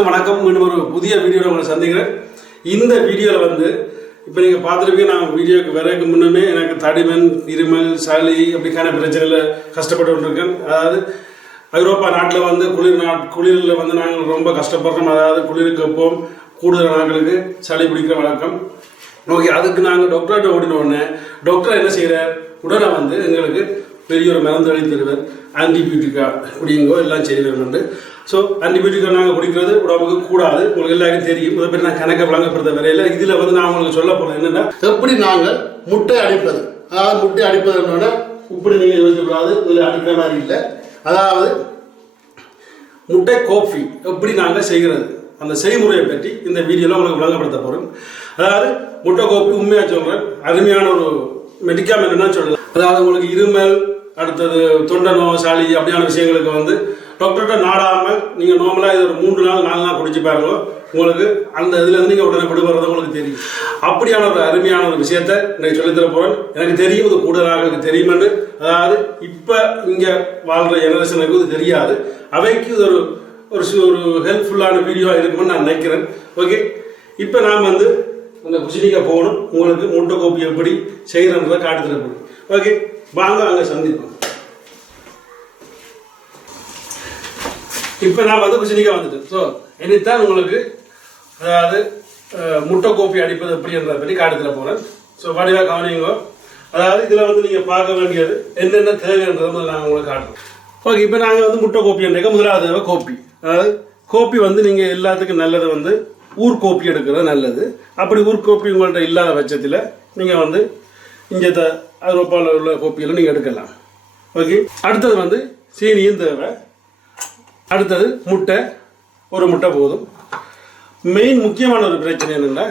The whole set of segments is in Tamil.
எல்லாருக்கும் வணக்கம். மீண்டும் ஒரு புதிய வீடியோவில் உங்களை சந்திக்கிறேன். இந்த வீடியோவில் வந்து இப்போ நீங்கள் பார்த்துருப்பீங்க, நான் வீடியோக்கு வரக்கு முன்னமே எனக்கு தடிமன், இருமல், சளி அப்படிக்கான பிரச்சனையில் கஷ்டப்பட்டு கொண்டிருக்கேன். அதாவது ஐரோப்பா நாட்டில் வந்து குளிரில் வந்து நாங்கள் ரொம்ப கஷ்டப்படுறோம். அதாவது குளிருக்கு எப்போவும் கூடுதல் நாட்களுக்கு சளி பிடிக்கிற வழக்கம். ஓகே, அதுக்கு நாங்கள் டாக்டர்கிட்ட ஓடினோடனே டாக்டர் என்ன செய்கிறார், உடனே வந்து எங்களுக்கு பெரிய ஒரு மருந்து எழுதி தருவார். ஆன்டிபயோட்டிக்கா குடிங்கோ எல்லாம் செய்வார். ஸோ ஆன்டிபயோட்டிக்கா நாங்கள் குடிக்கிறது உடம்புக்கு கூடாது. உங்களுக்கு எல்லாருக்கும் தெரியும். இதை பற்றி நான் கணக்கை வழங்கப்படுத்த வரையில் இதில் வந்து நான் உங்களுக்கு சொல்ல போகிறேன் என்னென்னா, எப்படி நாங்கள் முட்டை அடிப்பது. அதாவது முட்டை அடிப்பதுன்னோட இப்படி நீங்கள் யோசிக்கக்கூடாது, இதில் அடிக்கிற மாதிரி இல்லை. அதாவது முட்டை கோஃபி எப்படி நாங்கள் செய்கிறது, அந்த செய்முறையை பற்றி இந்த வீடியோவில் உங்களுக்கு வழங்கப்படுத்த போகிறோம். அதாவது முட்டை கோஃபி உண்மையாக சொல்கிறேன், அருமையான ஒரு மெடிக்காமெண்ட் என்னன்னு சொல்லலாம். அதாவது உங்களுக்கு இருமல், அடுத்தது தொண்டை நோய், சளி அப்படியான விஷயங்களுக்கு வந்து டாக்டர்கிட்ட நாடாமல் நீங்கள் நார்மலாக இது ஒரு 3 நாள் 4 நாள் குடிச்சு பாருங்க, உங்களுக்கு அந்த இதுலேருந்து நீங்கள் உடனே விடுபடுறது உங்களுக்கு தெரியும். அப்படியான ஒரு அருமையான ஒரு விஷயத்தை நான் சொல்லித்தர போகிறேன். எனக்கு தெரியும், இது கூடுதலாக எனக்கு தெரியுமென்று. அதாவது இப்போ இங்கே வாழ்கிற ஜெனரேஷனுக்கு இது தெரியாது. அவைக்கு இது ஒரு ஹெல்ப்ஃபுல்லான வீடியோவாக இருக்குமென்னு நான் நினைக்கிறேன். ஓகே, இப்போ நான் வந்து அந்த குசினிக்கா போகணும். உங்களுக்கு முட்டை கோப்பி எப்படி செய்கிறன்றதை காட்டி தரப்படும். ஓகே, வாங்க அங்கே சந்திப்போம். இப்போ நான் வந்து குசினிக்கா வந்துட்டேன். ஸோ இனித்தான் உங்களுக்கு அதாவது முட்டை கோப்பி அடிப்பது எப்படின்றத பற்றி காட்டி தர போகிறேன். ஸோ வடிவாக கவனிங்க. அதாவது இதில் வந்து நீங்கள் பார்க்க வேண்டியது என்னென்ன தேவைன்றதை நான் உங்களுக்கு காட்டுறேன். ஓகே, இப்போ நாங்கள் வந்து முட்டை கோப்பி என்றைக்க முதலாவது தேவை கோப்பி. அதாவது கோப்பி வந்து நீங்கள் எல்லாத்துக்கும் நல்லது வந்து ஊர் கோப்பி எடுக்கிறது நல்லது. அப்படி ஊர் கோப்பி உங்கள்கிட்ட இல்லாத பட்சத்தில் நீங்கள் வந்து இங்கே ஐரோப்பாவில் உள்ள கோப்பியெல்லாம் நீங்கள் எடுக்கலாம். ஓகே, அடுத்தது வந்து சீனியும் தேவை. அடுத்தது முட்டை, ஒரு முட்டை போதும். மெயின் முக்கியமான ஒரு பிரச்சனை என்னென்னா,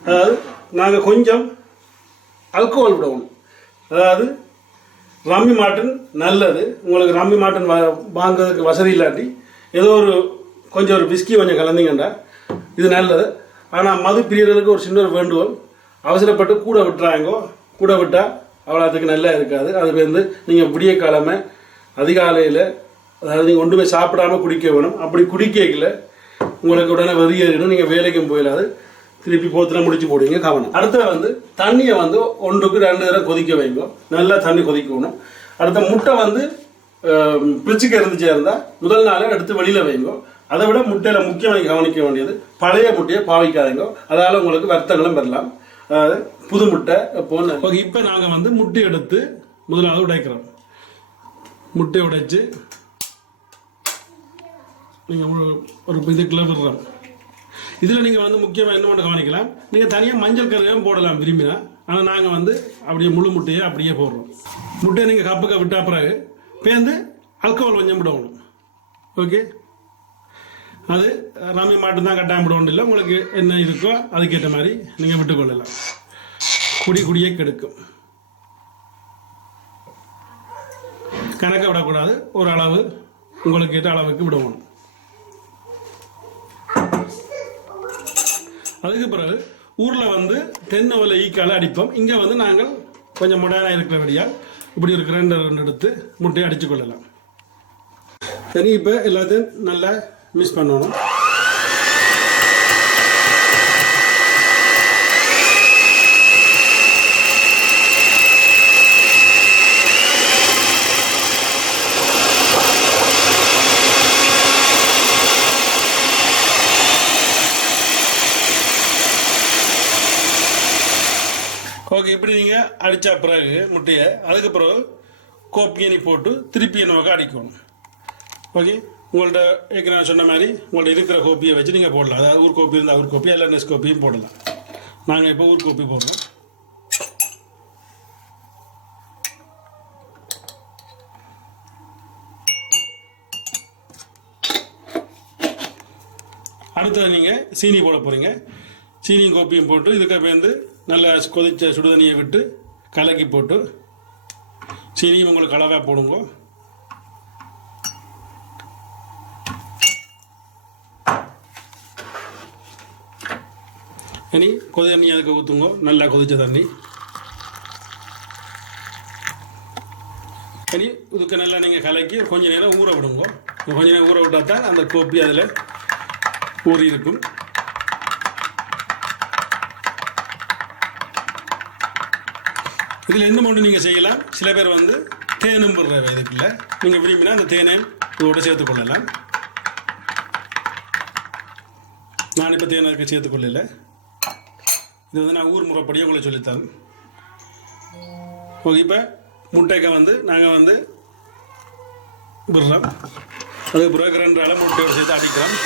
அதாவது நாங்கள் கொஞ்சம் ஆல்கோஹால் விடணும். அதாவது ரம்மி மாட்டன் நல்லது. உங்களுக்கு ரம்மி மாட்டன் வாங்குறதுக்கு வசதி இல்லாட்டி ஏதோ கொஞ்சம் ஒரு பிஸ்கி கொஞ்சம் கலந்தீங்கன்னா இது நல்லது. ஆனால் மது பிரியர்களுக்கு ஒரு சின்ன ஒரு வேண்டுகோள், அவசரப்பட்டு கூட விட்டுறாங்கோ. கூட விட்டால் அவ்வளோத்துக்கு நல்லா இருக்காது. அது வந்து நீங்கள் விடிய காலமே அதிகாலையில், அதாவது நீங்கள் ஒன்றுமே சாப்பிடாமல் குடிக்க வேணும். அப்படி குடிக்கல உங்களுக்கு உடனே வெறியேறிடும், நீங்கள் வேலைக்கும் போயிடாது, திருப்பி போத்துல முடிச்சு போடுவீங்க. கவனம். அடுத்தது வந்து தண்ணியை வந்து 1க்கு 2 தடவை கொதிக்க வைங்க. நல்லா தண்ணி கொதிக்கணும். அடுத்த முட்டை வந்து பிரிட்ஜுக்கு இருந்துச்சே இருந்தால் முதல் நாளே எடுத்து வெளியில் வைங்க. அதை விட முட்டையில் முக்கியமாக கவனிக்க வேண்டியது, பழைய முட்டையை பாவிக்காதீங்க. அதால் உங்களுக்கு வருத்தங்களும் வரலாம். அதாவது புது முட்டை போன. ஓகே, இப்போ நாங்கள் வந்து முட்டை எடுத்து முதலாவது உடைக்கிறோம். முட்டை உடைச்சு நீங்கள் ஒரு இதுக்குள்ள விடுறோம். இதில் நீங்கள் வந்து முக்கியமாக என்ன பண்ண கவனிக்கலாம், நீங்கள் தனியாக மஞ்சள் கருவையும் போடலாம் விரும்பினா. ஆனால் நாங்கள் வந்து அப்படியே முழு முட்டையை அப்படியே போடுறோம். முட்டையை நீங்கள் கப்புக்க விட்டா பிறகு பேர்ந்து ஆல்கோஹால் கொஞ்சம் விடணும். ஓகே, அது ரம்மி மாட்டு தான் கட்டாயம் விடணும் இல்லை, உங்களுக்கு என்ன இருக்கோ அதுக்கேற்ற மாதிரி நீங்கள் விட்டுக்கொள்ளலாம். குடியே கெடுக்கும். கணக்க விடக்கூடாது, ஒரு அளவு உங்களுக்கு ஏற்ற அளவுக்கு விடணும். அதுக்கு பிறகு ஊரில் வந்து தென்னை ஈக்கால அடிப்போம். இங்கே வந்து நாங்கள் கொஞ்சம் முடையாக இருக்கிறபடியால் இப்படி ஒரு 2 எடுத்து முட்டையை அடித்து கொள்ளலாம். சரி, இப்போ எல்லாத்தையும் நல்லா மிக்ஸ் பண்ணணும். ஓகே, இப்படி நீங்கள் அடித்தா பிறகு முட்டையை, அதுக்கு பிறகு கோப்பியணி போட்டு திருப்பி நோக்க அடிக்கணும். ஓகே, உங்கள்கிட்ட ஏற்கனவே சொன்ன மாதிரி உங்கள்ட்ட இருக்கிற கோப்பியை வச்சு நீங்கள் போடலாம். அதாவது ஊர் கோப்பி இருந்தால் ஊர் கோப்பி, இல்லை நெஸ் கோப்பியும் போடலாம். நாங்கள் இப்போ ஊர் கோப்பி போடுறோம். அடுத்தது நீங்கள் சீனி போட போகிறீங்க. சீனியும் கோப்பியும் போட்டு இதுக்கு வந்து நல்லா கொதிச்ச சுடுதண்ணியை விட்டு கலக்கி போட்டு சீனியும் உங்களுக்கு அளவாக போடுங்க. இனி கொதி தண்ணி அதுக்கு ஊற்றுங்க, நல்லா கொதிச்ச தண்ணி. இனி இதுக்கு நல்லா நீங்கள் கலக்கி கொஞ்சம் நேரம் ஊற விடுங்க. கொஞ்சம் நேரம் ஊற விட்டால் தான் அந்த கோப்பி அதில் ஊறி இருக்கும். இதில் இன்னும் ஒன்று நீங்கள் செய்யலாம். சில பேர் வந்து தேனும் போடுற இதுக்குள்ள நீங்கள் விரும்பினா அந்த தேனையும் இதோடு சேர்த்துக்கொள்ளலாம். நான் இப்போ தேனுக்கு சேர்த்துக்கொள்ளல. இது வந்து நான் ஊர் முறைப்படியே உங்களை சொல்லித்தரேன். ஓகே, இப்போ முட்டைக்கு வந்து நாங்கள் வந்து விடுறோம். அதுக்கு பிறகு 2 அளவு முட்டையோடு சேர்த்து அடிக்கிறோம்.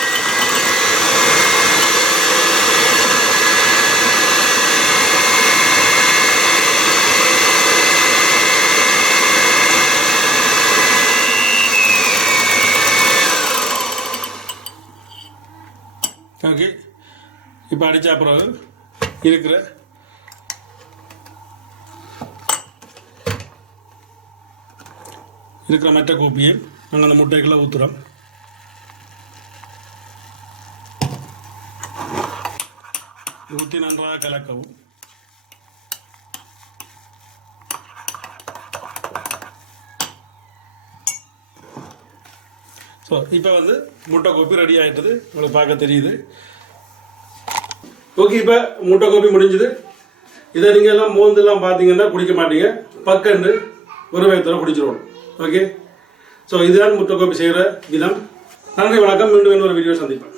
ஓகே, இப்போ அடித்தா பிறகு இருக்கிற மற்ற கோப்பியை நாங்கள் அந்த முட்டைக்குள்ளே ஊற்றுறோம். ஊற்றி நன்றாக கலக்கவும். ஸோ இப்போ வந்து முட்டை கோப்பி ரெடி ஆகிட்டது, உங்களுக்கு பார்க்க தெரியுது. ஓகே, இப்போ முட்டை கோப்பி முடிஞ்சுது. இதை நீங்கள் எல்லாம் மோந்தெல்லாம் பார்த்தீங்கன்னா குடிக்க மாட்டீங்க, பக்கண்டு ஒரு வயத்தில் குடிச்சிருவோம். ஓகே, ஸோ இதுதான் முட்டை கோப்பி செய்கிற விதம். நன்றி, வணக்கம். மீண்டும் இன்னொரு வீடியோ சந்திப்பேன்.